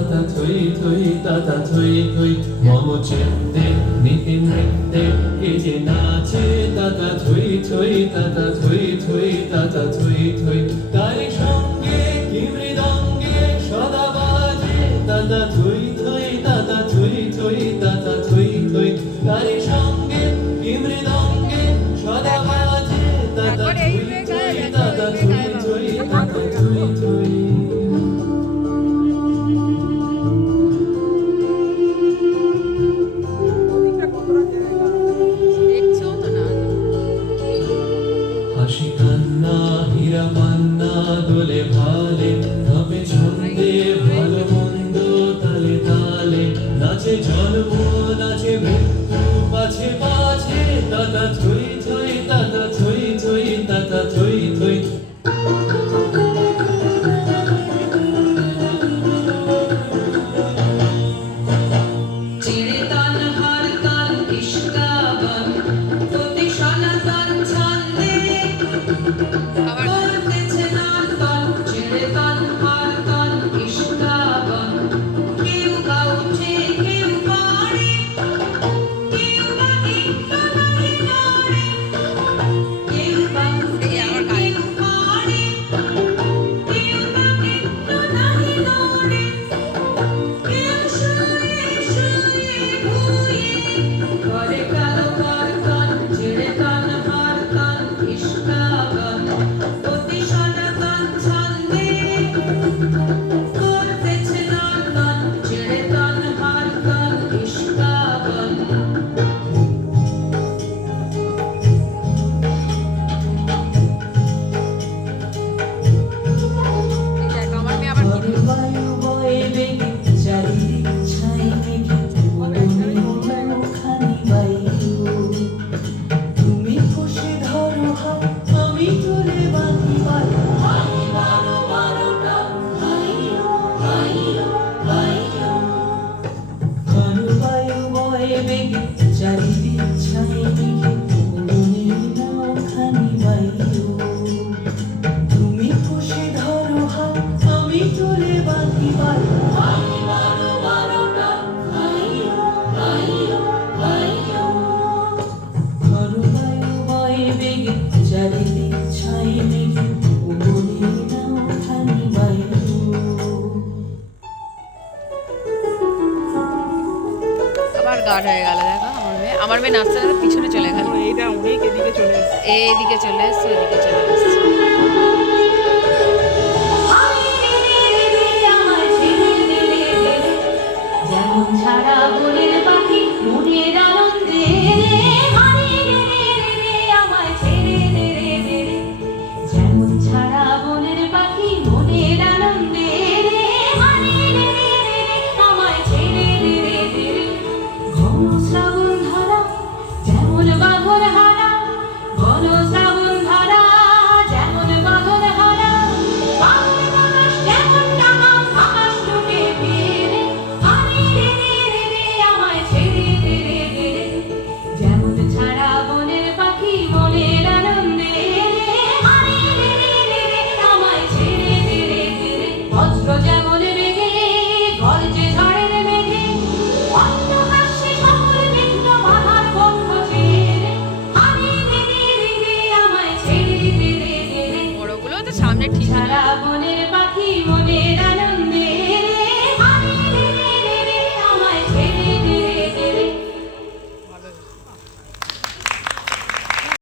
তাতা থই থই তাতা থই থই মম চিত্তে নীতি নৃত্যে কে যে নাচে তাতা থই থই তাতা থই থই তাতা থই থই তারি সঙ্গে কি মৃদঙ্গে সদা বাজে তাতা থই থই তাতা থই থই তাতা থই থই তারি সঙ্গে কি মৃদঙ্গে সদা বাজে তাতা থই থই তাতা থই থই তাতা থই থই। হাসি কান্না হীরা পান্না দোলে ভালে ধপে ছন্দে ভালো মন্দ তালে তালে নাচে জন্ম নাচে মৃত্যু পাছে পাছে তাতা থই থই তাতা থই থই তাতা থই থই। গাঢ় হয়ে গেল দেখো আমার মেয়ে নাচতে নাচতে পিছনে চলে গেল। এইটা অনেক এদিকে চলে এসেছে, এইদিকে চলে এসছে, ওইদিকে চলে এসছে। যেমন ছাড়া বনের পাখি মনের আলো